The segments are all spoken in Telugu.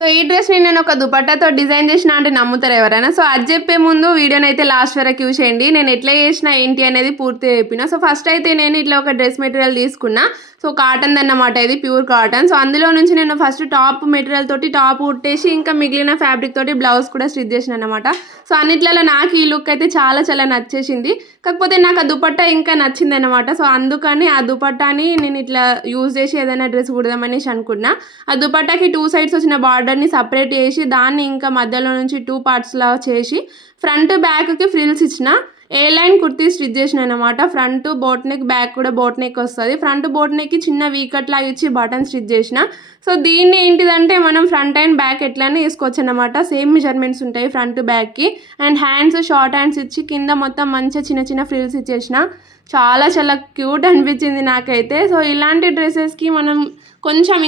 సో, ఈ డ్రెస్‌ని నేను ఒక దుపట్టాతో డిజైన్ చేషినా అంటే నమ్ముతారా ఎవరైనా? సో, అది జెప్పే ముందు వీడియోనైతే లాస్ట్ వరకు చూసేయండి. నేను ఎట్లా చేషినా, ఏంటి అనేది పూర్తిగా చెప్పిన. సో, ఫస్ట్ అయితే నేను ఇట్లా ఒక డ్రెస్ మెటీరియల్ తీసుకున్నా. సో, కాటన్‌దన్నమాట ఇది ప్యూర్ కాటన్. సో, అందులో నుంచి నేను ఫస్ట్ టాప్ మెటీరియల్ తోటి టాప్ కుట్టేసి, ఇంకా మిగిలిన ఫ్యాబ్రిక్ తోటి బ్లౌజ్ కూడా స్టిచ్ చేషినానన్నమాట. సో, అన్నిట్లలో నాకు ఈ లుక్ అయితే చాలా చాలా నచ్చేసింది. కాకపోతే నాకు ఆ దుపట్టా ఇంకా నచ్చిందన్నమాట. సో, అందుకని ఆ దుపట్టాని నేను ఇట్లా యూజ్ చేసి ఏదైనా డ్రెస్ కుడదామనేసి అనుకున్నా. ఆ దుపట్టాకి 2 సైడ్స్ వచ్చిన బార్డర్‌ని సెపరేట్ చేసి, దాన్ని ఇంకా మధ్యలో నుంచి 2 పార్ట్స్‌లా చేసి, ఫ్రంట్ బ్యాక్‌కి ఫ్రిల్స్ ఇచ్చిన. ఏ లైన్ కుర్తీ స్టిచ్ చేసినానన్నమాట. ఫ్రంట్ బోట్ నెక్, బ్యాక్ కూడా బోట్ నెక్ వస్తది. ఫ్రంట్ బోట్ నెక్‌కి చిన్న వీ కట్ లాగా ఇచ్చి బటన్ స్టిచ్ చేసిన. సో, దీన్ని ఏంటిదంటే మనం ఫ్రంట్ అండ్ బ్యాక్ ఎట్లైనా ఏసుకోవచ్చన్నమాట. సేమ్ మెజర్‌మెంట్స్ ఉంటాయి ఫ్రంట్, బ్యాక్‌కి. అండ్ హ్యాండ్స్ షార్ట్ హ్యాండ్స్ ఇచ్చి కింద మొత్తం మంచిగా చిన్న చిన్న ఫ్రిల్స్ ఇచ్చేసిన. చాలా చాలా క్యూట్ అనిపించింది నాకైతే. సో, ఇలాంటి డ్రెసెస్‌కి మనం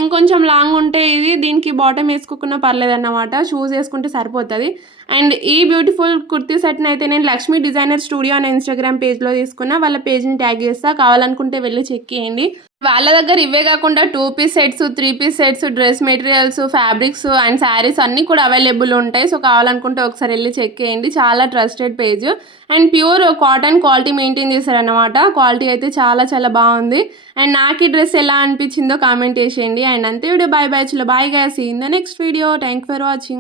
ఇంకొంచెం లాంగ్ ఉంటే దీనికి బాటమ్ ఏసుకోకున్నా పర్లేదన్నమాట. షూస్ ఏసుకుంటే సరిపోతది. అండ్ ఈ బ్యూటిఫుల్ కుర్తీ సెట్‌నైతే నేను లక్ష్మీ డిజైనర్ స్టూడియో అనే ఇన్‌స్టాగ్రామ్ పేజ్‌లో తీసుకున్నా. వాళ్ళ పేజ్‌ని ట్యాగ్ చేస్తా. కావాలనుకుంటే వెళ్లి చెక్ చేయండి. వాళ్ళ దగ్గర ఇవే కాకుండా 2 piece sets, 3 piece sets, dress materials, fabrics and saris అన్నీ కూడా అవైలబుల్ ఉంటాయి. సో, కావాలనుకుంటే ఒకసారి వెళ్లి చెక్ చేయండి. చాలా trusted page. And pure cotton quality maintain చేశారన్నమాట. క్వాలిటీ అయితే చాలా చాలా బాగుంది. అండ్ నాకు ఈ డ్రెస్ ఎలా అనిపించిందో కామెంట్ చేసేయండి. అండ్ అంతే వీడియో. Bye bye. చలో bye guys. See in the next video. Thanks for watching.